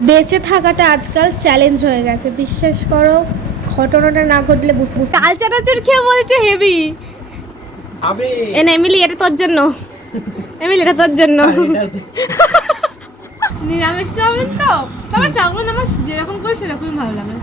বেঁচে থাকাটা আজকাল চ্যালেঞ্জ হয়ে গেছে। বিশ্বাস করো ঘটনাটা না ঘটলে বুঝতে চাল খেয়ে বলছে হেভি। এমিলি এটা তোর জন্য। এমিলি এটা তোর জন্য। নিরামিষ চাউমিন তো? তবে চাউমিন আমার যেরকম করে সেরকমই ভালো লাগে।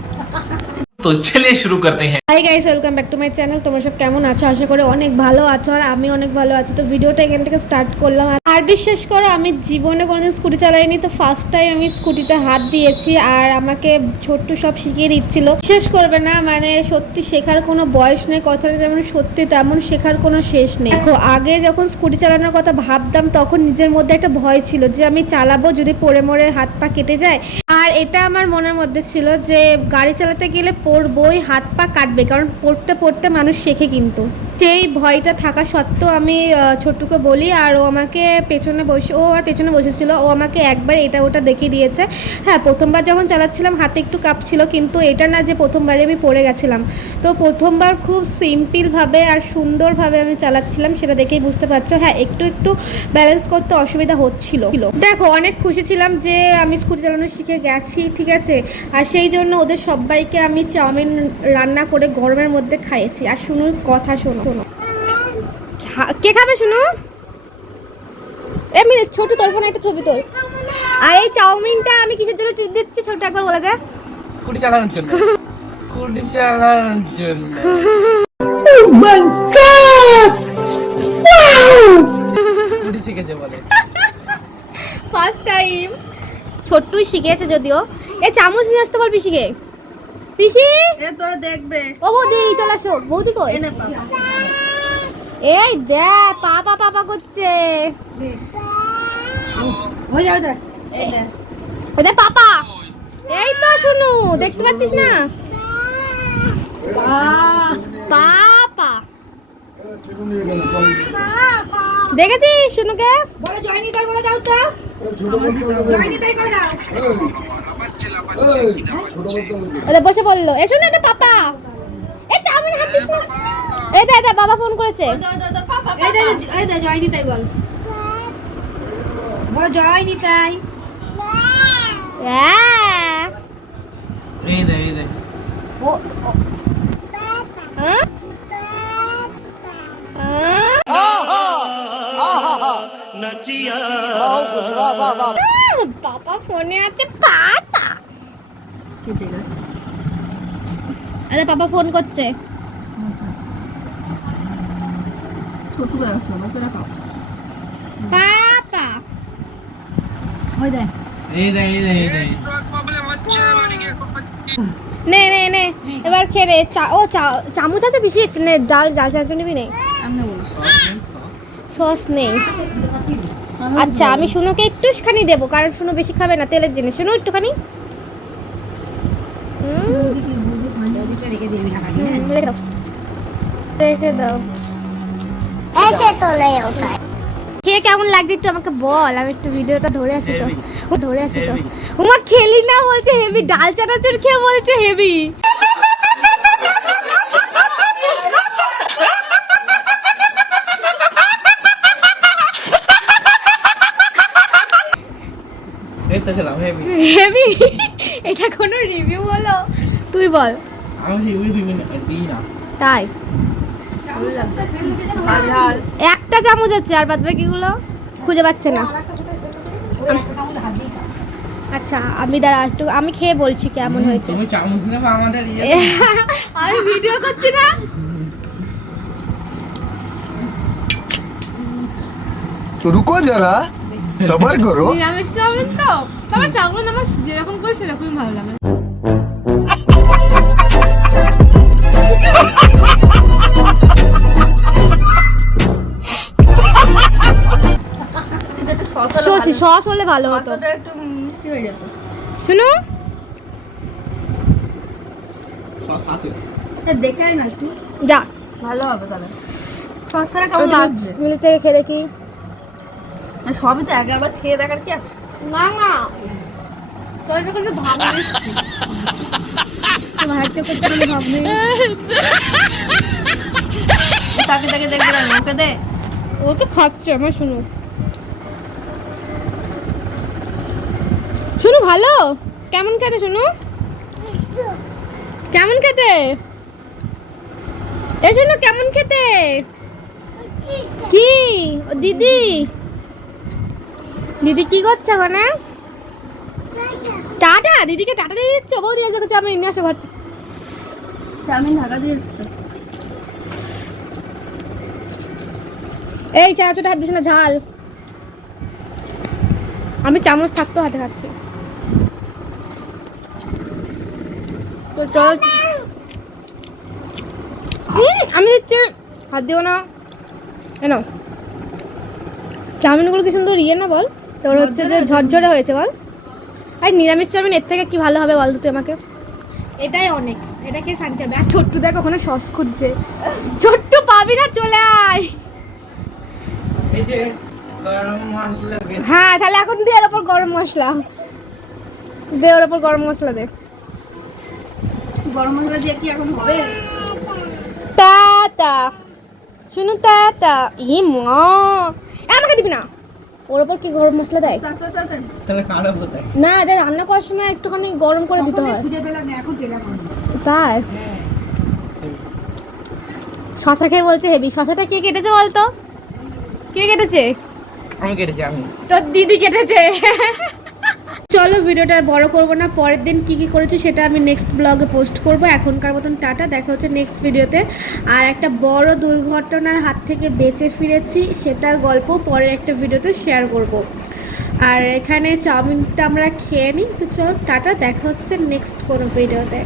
তো চলে শুরু করতে হ্যাঁ। Hi guys welcome back to my channel তোমরা সব কেমন আছো? আশা করি অনেক ভালো আছো আর আমি অনেক ভালো আছি। তো ভিডিওটা এখান থেকে স্টার্ট করলাম। আর বিশ্বাস করো, আমি জীবনে কোনোদিন স্কুটি চালাইনি, তো ফার্স্ট টাইম আমি স্কুটিতে হাত দিয়েছি আর আমাকে ছোট্ট সব শিখিয়ে দিচ্ছিল। শেষ করবে না মানে সত্যি শেখার কোনো বয়স নেই, কথাটা যেমন সত্যি তেমন শেখার কোনো শেষ নেই। দেখো, আগে যখন স্কুটি চালানোর কথা ভাবতাম, তখন নিজের মধ্যে একটা ভয় ছিল যে আমি চালাবো যদি পড়ে মরে হাত পা কেটে যায়। আর এটা আমার মনের মধ্যে ছিল যে গাড়ি চালাতে গেলে পড়বই, হাত পা কাটবে, কারণ পড়তে পড়তে মানুষ শেখে কিন্তু। সেই ভয়টা থাকা সত্ত্বেও আমি ছোট্টুকে বলি, আর ও আমাকে পেছনে বসে, ও আমার পেছনে বসেছিল, ও আমাকে একবার এটা ওটা দেখিয়ে দিয়েছে। হ্যাঁ প্রথমবার যখন চালাচ্ছিলাম, হাতে একটু কাঁপছিল, কিন্তু এটা না যে প্রথমবারে আমি পড়ে গেছিলাম। তো প্রথমবার খুব সিম্পলভাবে আর সুন্দরভাবে আমি চালাচ্ছিলাম, সেটা দেখেই বুঝতে পারছ। হ্যাঁ একটু একটু ব্যালেন্স করতে অসুবিধা হচ্ছিল। দেখো, অনেক খুশি ছিলাম যে আমি স্কুটি চালানো শিখে গেছি, ঠিক আছে? আর সেই জন্য ওদের সবাইকে আমি চাউমিন রান্না করে গরমের মধ্যে খাইয়েছি। আর শুনুন, কথা শোনো। শোনো। কে খাবে শুনো? এমনি ছোট তোর ফোনে একটা ছবি তোর। আর এই চাউমিনটা আমি কিসের জন্য ট্রিট দিচ্ছি ছোট একবার বলে দে। স্কুটি চালানোর জন্য। স্কুটি চালানোর জন্য। স্কুটি শিখেছে বলে। ফার্স্ট টাইম ছোট্টুই শিখেছে যদিও। এ চামচ নিয়ে আসতে বল পিসিকে পিসি? তোরা দেখবে। ও বৌদি চলে আসো। বৌদি কই? এনে এই দে পাপা পাপা করছে। হয়ে যাও দেখ এই দে। পাপা। এই তো শুনু দেখতে পাচ্ছিস না? পাপা। দেখেছিস শুনুকে? বলো জয়নি তাই বলে দাও তো। জয়নি তাই করে দাও বসে বলল এসো না পাপা এ চাউমিন হাত দিস না এই দে দে বাবা ফোন করেছে এই দে এই দে জয়নি তাই বল বলো জয়নি তাই হ্যাঁ এই দে এই দে ও হ্যাঁ? হ্যাঁ? বাবা ফোনে আছে আরে পাপা ফোন করছে। ছোট দেখো ছোট দেখো পাপা। ওই দে এই দে এই দে এই দে নে নে নে। এবার খেয়ে নে। চা ও চা চামচ আছে বেশি? নে ডাল জাল চামচ নিবি নে। সস নেই। আচ্ছা আমি শুনুকে একটুখানি দেবো কারণ শুনু বেশি খাবে না তেলের জিনিস। শুনু একটুখানি। রেখে দাও খেয়ে কেমন লাগছে একটু আমাকে বল? আমি একটু ভিডিওটা ধরে আছি তো। ও ধরে আছি তো. উমা খেলি না বলছে হেভি ডাল চানাচুর খেয়ে বলছে হেভি এটা কোনো রিভিউ হলো তুই বল আমি হেভি দিবি না দিই না তাই ঝাল ঝাল একটা চামচ আছে আর বাদ বাকিগুলো খুঁজে পাচ্ছে না ওই একটা কামড় হাত দিয়ে খা। আচ্ছা আমি দাঁড়া একটু আমি খেয়ে বলছি কেমন হয়েছে তুমি চামচ নেবে আমাদের ইয়ে আমি ভিডিও করছি না तो रुको जरा সবার করো নিরামিষ তো। তবে চাউমিন আমার যেরকম করে সেরকমই ভালো লাগে। সস হলে ভালো হতো। একটু মিষ্টি হয়ে যেত। হ্যাঁ, দেখে না কি যা। ভালো হবে তাহলে। সসটা কেমন থেকে দেখি সবই তো একবার খেয়ে দেখার কি আছে? না না। তাকে তাকে দেখবে না ওকে দে। ও তো খাচ্ছে আমার শুনো। শুনো ভালো? কেমন খেতে শুনু? কেমন খেতে? এ শুনু কেমন খেতে? কি? দিদি? দিদি কি করছে ওখানে? টাটা দিদিকে টাটা দিয়ে দিচ্ছে? বউ এসে করছে আমি নিয়ে আসো ঘর থেকে। চাউমিন ঢাকা দিয়ে এসছে। এই চানাচুটা হাত দিস না ঝাল। আমি চামচ থাকতো হাতে খাচ্ছি। তো চল। আমি দিচ্ছি। হাত দিও না। এনো চাউমিনগুলো কি সুন্দর ইয়ে না বল? তোর হচ্ছে যে ঝরঝরে হয়েছে বল। আর নিরামিষ চাউমিন এর থেকে কি ভালো হবে বল তো তুই আমাকে? এটাই অনেক এটা কে শান্তি হবে। আর ছোট্টু দেখ ওখানে সস খুঁজছে। ছোট্টু পাবি না চলে আয়। এই যে গরম মশলা গেছে হ্যাঁ তাহলে এখন দে এর ওপর গরম মশলা। দে ওর ওপর গরম মশলা দে। গরম মশলা দিয়ে কি এখন হবে? তাতা শুনু তাতা ই মা। এ, আমাকে দিবি না? ওর ওপর কি গরম মশলা দেয়। তাহলে খারাপ কোথায় না এটা রান্না করার সময় একটুখানি গরম করে দিতে হয়। তাই? শশা খেয়ে বলছে হেবি। শশাটা কে কেটেছে বলতো? কে কেটেছে? আমি কেটেছি আমি। তোর দিদি কেটেছে। চলো ভিডিওটা বড় করব না। পরের দিন কি কি করেছি সেটা আমি নেক্সট ব্লগে পোস্ট করব। এখনকার মতন টাটা। দেখা হচ্ছে নেক্সট ভিডিওতে আর একটা বড় দুর্ঘটনার হাত থেকে বেঁচে ফিরেছি, সেটার গল্প পরের একটা ভিডিওতে শেয়ার করব। আর এখানে চাউমিনটা আমরা খেয়ে নিই। তো চলো, টাটা। দেখা হচ্ছে নেক্সট কোনো ভিডিওতে